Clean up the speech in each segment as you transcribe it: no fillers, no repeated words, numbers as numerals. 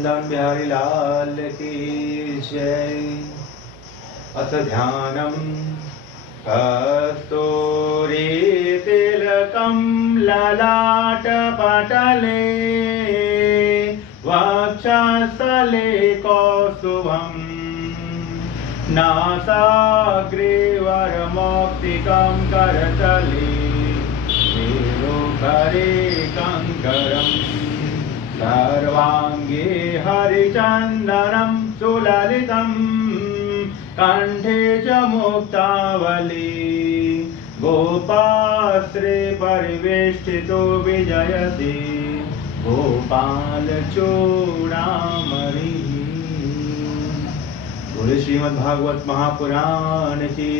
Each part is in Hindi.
वृंदावन बिहारी लाल की जय। अथ ध्यानम कस्तूरी तिलकं ललाट पटले वक्षस्थले कौस्तुभम् नासाग्रवरमौक्तिकं करतले मेरुकरे कंकरम् सर्वांगे हरिचन्दनं सुललितं कंठे च मुक्तावली गोपास्त्रे परिवेष्टितो विजयते गोपाल चूड़ामणि। बोले श्रीमद्भागवत महापुराण की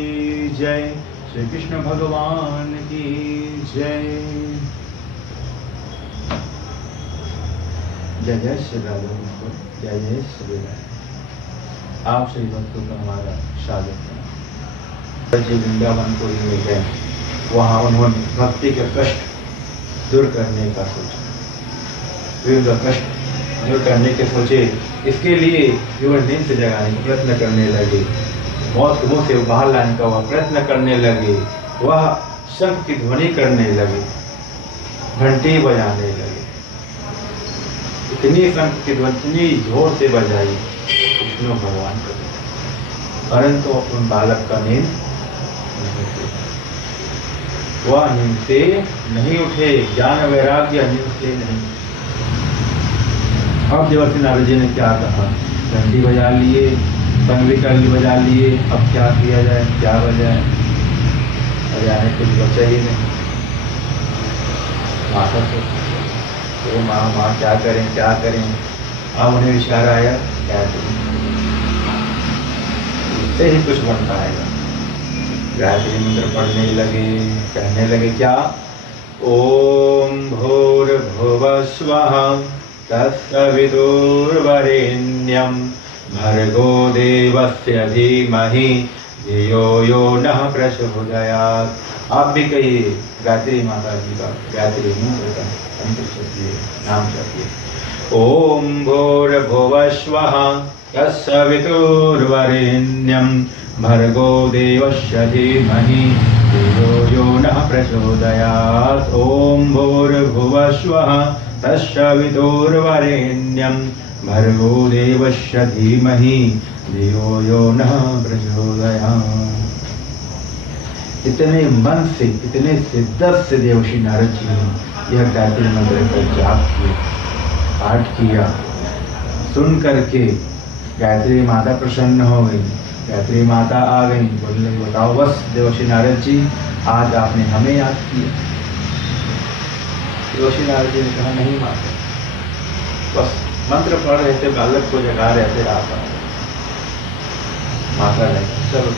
जय। श्री कृष्ण भगवान की जय। जय जय श्री राधा, जय जय श्री राधा। आप श्री भक्तों का हमारा स्वागत है। जी वृंदावनपुरी में गए, वहाँ उन्होंने भक्ति के कष्ट दूर करने का सोचा। वे उनका कष्ट दूर करने के सोचे, इसके लिए वे नींद से जगाने का प्रयत्न करने लगे, मौत के मुंह से बाहर लाने का वह प्रयत्न करने लगे। वह शंख की ध्वनि करने लगे, घंटी बजाने लगे। इतनी शंख की ध्वनि इतनी जोर से बजाई विष्णु भगवान को, परंतु उन बालक का नींद नहीं उठे। वह नींद से नहीं उठे, ज्ञान वैराग्य नींद से नहीं। अब देवर्षि नारद जी ने क्या कहा, घंटी बजा लिए, संग भी कर बजा लिए, अब क्या किया जाए, क्या बजाए, बजाने कुछ बचा ही नहीं। माता तो माँ क्या करें क्या करें। अब उन्हें विचार आया, क्या करें, इससे ही कुछ बन पाएगा। गायत्री मंत्र पढ़ने लगे, कहने लगे क्या, ओम भूर्भुवः स्वः तत्सवितुर्वरेण्यं भर्गो देवस्य धीमहि धियो यो नः प्रचोदयात्। आप भी कहिए गायत्री माता जी का गायत्री मंत्र का नाम चाहिए। ओम भूर्भुवः स्वः तत्सवितुर्वरेण्यं भर्गो देवस्य धीमहि धियो यो नः प्रचोदयात्। ओम भूर्भुवः स्वः तत्सवितुर्वरेण्यं भर्गो देवस्य धीमहि धियो यो नः प्रचोदयात्। इतने मन से, इतने शिद्दत से देवर्षि नारद जी ने यह गायत्री मंत्र का जाप किया, पाठ किया। सुन करके गायत्री माता प्रसन्न हो गई। गायत्री माता आ गई, बोलने बताओ बस देवर्षि नारद जी, आज आपने हमें याद किया। देवर्षि नारद जी ने कहा, नहीं माता, बस मंत्र पढ़ रहे थे, बालक को जगा रहे थे आप। माता ने चलो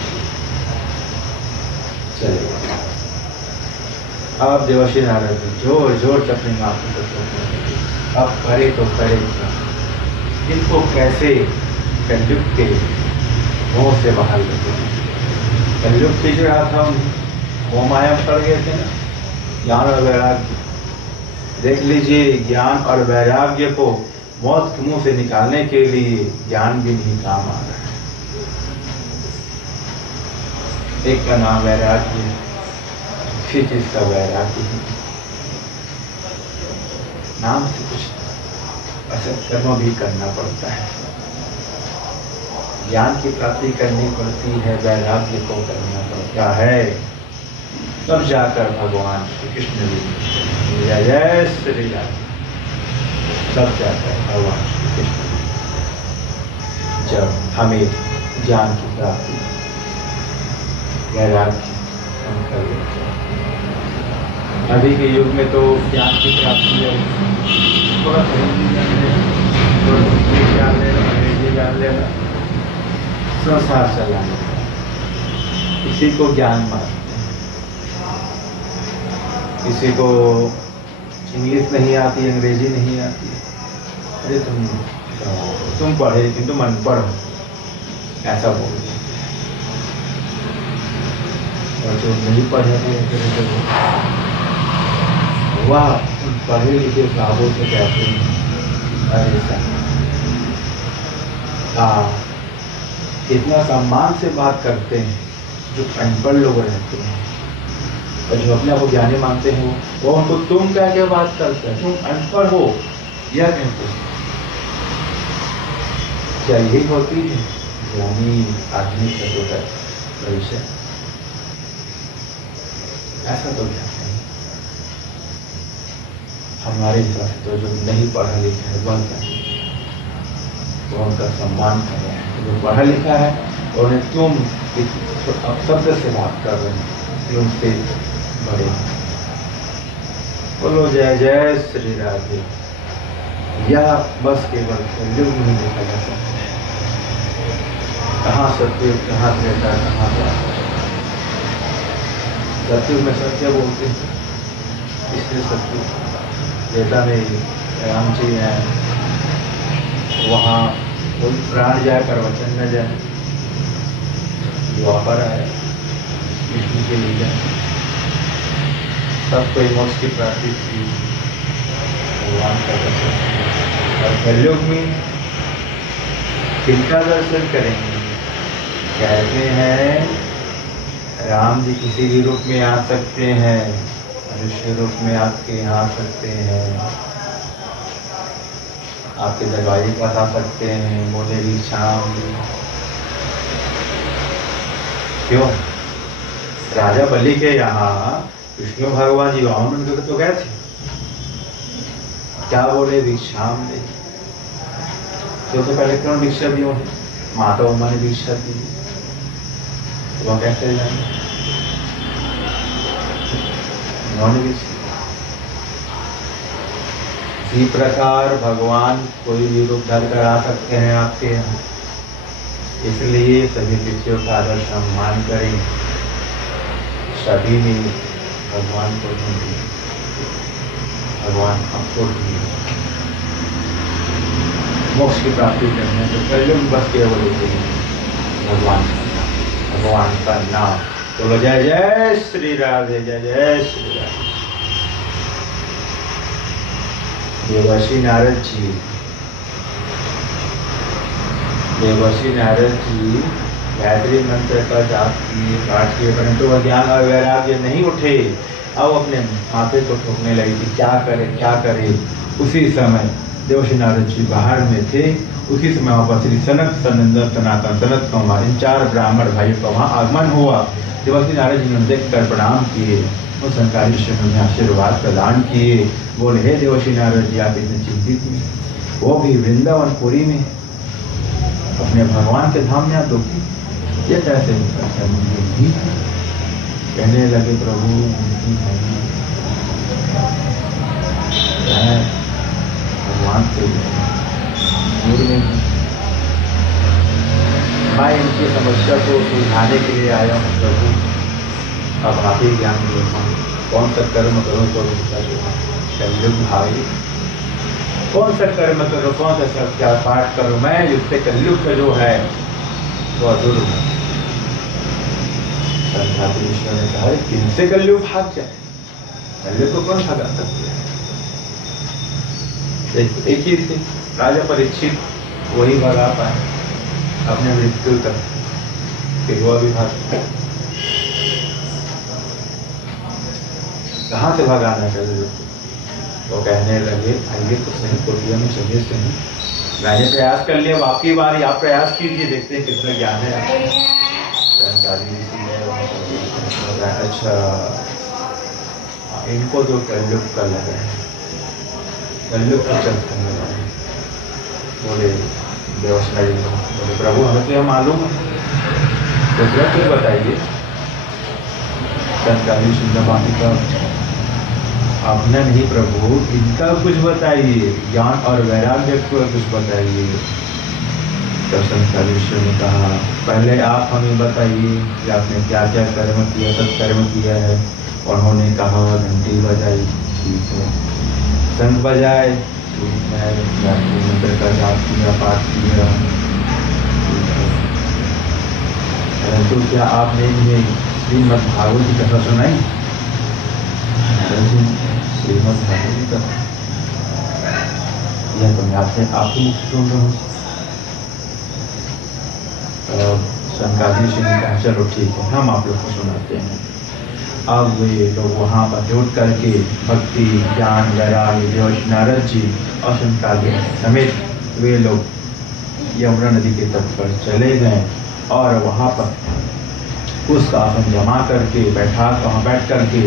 चले। अब देवर्षि नारद जोर जोर से अपनी माँ को सोचने लगे, अब करे तो करे इनको कैसे कलयुग के मोह से बाहर निकले। कलयुग से जो रहा था उन्हें मोह माया पड़ गए थे ना, ज्ञान और वैराग्य। देख लीजिए, ज्ञान और वैराग्य को मौत के मुंह से निकालने के लिए ज्ञान भी नहीं काम आ रहा है। एक का नाम वैराग्य, किसी चीज का वैराग्य नाम से कुछ असत कर्म भी करना पड़ता है। ज्ञान की प्राप्ति करनी पड़ती है, वैराग्य को करना पड़ता है, तब जाकर भगवान श्री कृष्ण भी जय जय श्री राम, तब जाकर भगवान श्री कृष्ण जब हमें ज्ञान की प्राप्ति वैराग्य हम कर लेते हैं। अभी के युग में तो ज्ञान की प्राप्ति है, थोड़ा हिंदी जान लेना, थोड़ा संस्कृत जान लेना, अंग्रेजी जान लेना, संसार चलाने का, किसी को ज्ञान मानते हैं। किसी को इंग्लिश नहीं आती, अंग्रेजी नहीं आती, अरे तुम पढ़े लेकिन तुम अनपढ़ हो, ऐसा बोलते। और जो नहीं पढ़े थे वह पढ़े लिखे साहबों से कहते हैं, अरे इतना सम्मान से बात करते हैं जो अनपढ़ लोग रहते हैं, और जो अपने आप को ज्ञानी मानते हैं वो उनको तुम कह के बात करते हैं, तुम अनपढ़ हो यह कहते हैं। क्या यही होती है ज्ञानी आदमी का जो है भविष्य? ऐसा तो क्या है? हमारे हिसाब से तो जो नहीं पढ़ा लिखा है वह उनका सम्मान कर रहे हैं, जो पढ़ा लिखा है और उन्हें तुम शब्द से बात कर रहे हैं, उनसे बड़े। बोलो जय जय श्री राधे। यह बस केवल कलयुग में ही देखा जा सकता है। कहाँ सत्य, कहाँ त्रेता, कहाँ द्वापर। सत्युग में सत्य बोलते हैं, इसलिए सत्युग। त्रेता में राम जी हैं, वहाँ कोई प्राण जाए पर वचन न जाए। द्वापर आए, विष्णु के लीला, सबको मोक्ष की प्राप्ति की भगवान का दर्शन। और कलयुग में किनका दर्शन करेंगे? कहते हैं राम जी किसी भी रूप में आ सकते हैं, मनुष्य रूप में आपके यहाँ आ सकते हैं, आपके दरवाजे पर आ सकते हैं, बोले भी शाम। क्यों? राजा बलि के यहाँ विष्णु भगवान जी वामन उनके तो गए थे, क्या बोले भिक्षाम दे। तो पहले कौन भिक्षा दी? माता उमा ने भिक्षा दी, तो वह कैसे जाए? उन्होंने भिक्षा। इसी प्रकार भगवान कोई भी रूप धर कर आ सकते हैं आपके यहाँ, इसलिए सभी तिथियों का आदर सम्मान करें। सभी ने भगवान को ढूंढिए, भगवान आपको ढूंढिए। मोक्ष की प्राप्ति करने तो कलयुग बस केवल भगवान का नाम। तो जय जय श्री राधे, जय जय श्री राधे। देवर्षि नारद जी गायत्री मंत्र का जाप किए, पाठ किए, परंतु वह ज्ञान और वैराग्य नहीं उठे। अब अपने माथे को ठोकने लगी कि क्या करे। उसी समय देवर्षि नारद जी बाहर में थे। उसी समय वहाँ पर श्री सनक, सनंदन, सनातन, सनत कुमार, इन 4 ब्राह्मण भाइयों का वहाँ आगमन हुआ। देवर्षि नारद जी ने देखकर प्रणाम किए और संसारी ऋषियों ने आशीर्वाद प्रदान किए। बोले हे देवर्षि नारद जी, आप इतने चिंतित में, वो भी वृंदावनपुरी में अपने भगवान के धाम में आप दुखी, ये कैसे हो सकता है? कहने लगे प्रभु भगवान से मैं इनकी समस्या को सुलझाने के लिए आया हूँ प्रभु। अब आप ही ज्ञान देता हूँ, कौन सा कर्म करो तो कलयुग भाई, कौन सा कर्म करो, कौन सा सब क्या पाठ करो मैं, जिससे कलयुग का जो है वो दूर हो। संध्याधीश्वर ने कहा किनसे कलयुग भाग जाए? कलयुग को कौन भगा सकते हैं? एक ही थे राजा परीक्षित, वही भगा पाए अपने मृत्यु तक, फिर वो भी भाग। कहाँ से भगाना चाहिए? वो कहने लगे आइए तो सही, कोटिया में चलिए सही, मैंने प्रयास कर लिया, आपकी बारी, आप प्रयास कीजिए, देखते हैं कितना ज्ञान है। अच्छा, इनको जो कलयुग का लगा है, कलयुग का चलते हैं, बोले देवस्था जी बोले प्रभु हमें तो यह मालूम है, तो कुछ बताइए। संस्कारी सुंदर बाकी का आपने नहीं प्रभु, इनका कुछ बताइए, ज्ञान और वैराग्य को कुछ बताइए। तब संस्कारी ने कहा पहले आप हमें बताइए कि आपने क्या क्या कर्म किया, सत्कर्म किया है। उन्होंने कहा घंटी बजाई, ठीक है, शंख बजाए, मंत्र का जाप किया, पाठ किया, परंतु क्या आपने इन्हें श्रीमद् भागवत की कथा सुनाई? श्रीमद् भागवत की कथा यह तो मैं आपसे आपके मुख सुन रहा हूँ। शंकाजी ऋषि ने कहा चलो ठीक है, हम आप लोग को सुनाते हैं। अब वे लोग वहाँ पर जुट करके भक्ति, ज्ञान, वैराग्य, जोश, नारद जी और शंकाजी समेत वे लोग यमुना नदी के तट पर चले गए और वहाँ पर उसका आसन जमा करके वहाँ बैठ करके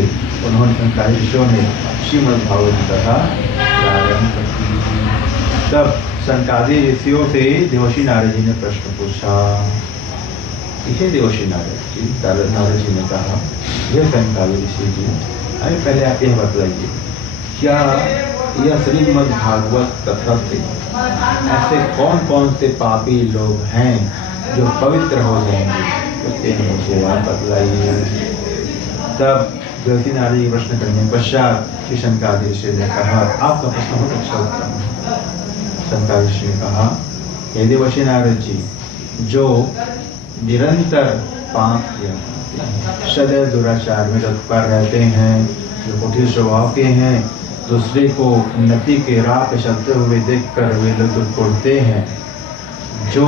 उन्होंने शंकाजी ऋषियों ने श्रीमद् भागवत कथा प्रारंभ की। तब शंकाजी ऋषियों से देवर्षि नारद जी ने प्रश्न पूछा। इसे देवर्षि नारद जी ने कहा, ये शंकाजी ऋषि जी, अरे पहले आप यह बतलाइए, क्या यह श्रीमद् भागवत कथा से ऐसे कौन कौन से पापी लोग हैं जो पवित्र हो जाएंगे, उसके मुझे आप बतलाइए। तब देवर्षि नारद जी प्रश्न करने के पश्चात श्री शंकाजी ऋषि ने कहा, आपका प्रश्न बहुत अच्छा उत्तर है। शंकाजी ऋषि ने कहा, हे देवर्षि नारद जी, जो निरंतर पाप किया, सदैव दुराचार में तत्पर रहते हैं, जो कुटिल स्वभाव के हैं, दूसरे को उन्नति के राह पे चलते हुए देखकर वे लोग उड़ते हैं, जो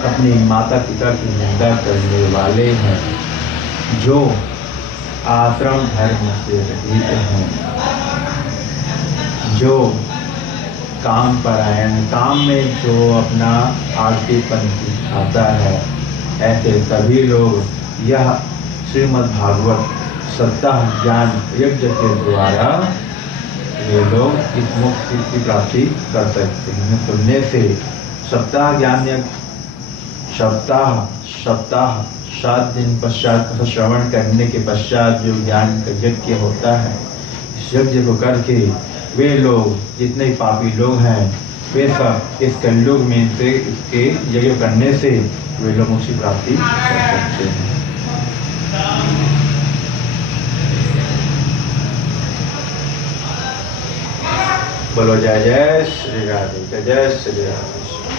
अपने माता पिता की निंदा करने वाले हैं, जो आश्रम धर्म से रहित हैं, जो काम परायण, काम में जो अपना आलसीपन दिखाता है, ऐसे सभी लोग यह श्रीमद् भागवत सप्ताह ज्ञान यज्ञ के द्वारा ये लोग इस मोक्ष की प्राप्ति कर सकते हैं। सुनने से सप्ताह ज्ञान यज्ञ, सप्ताह 7 दिन पश्चात श्रवण करने के पश्चात जो ज्ञान का यज्ञ होता है, इस यज्ञ को करके वे लोग जितने पापी लोग हैं वे सब इस कलयुग में से इसके यज्ञ करने से वे लोग मोक्ष की प्राप्ति कर सकते हैं। बोलो जय जय श्री राधे, जय जय श्री राधे।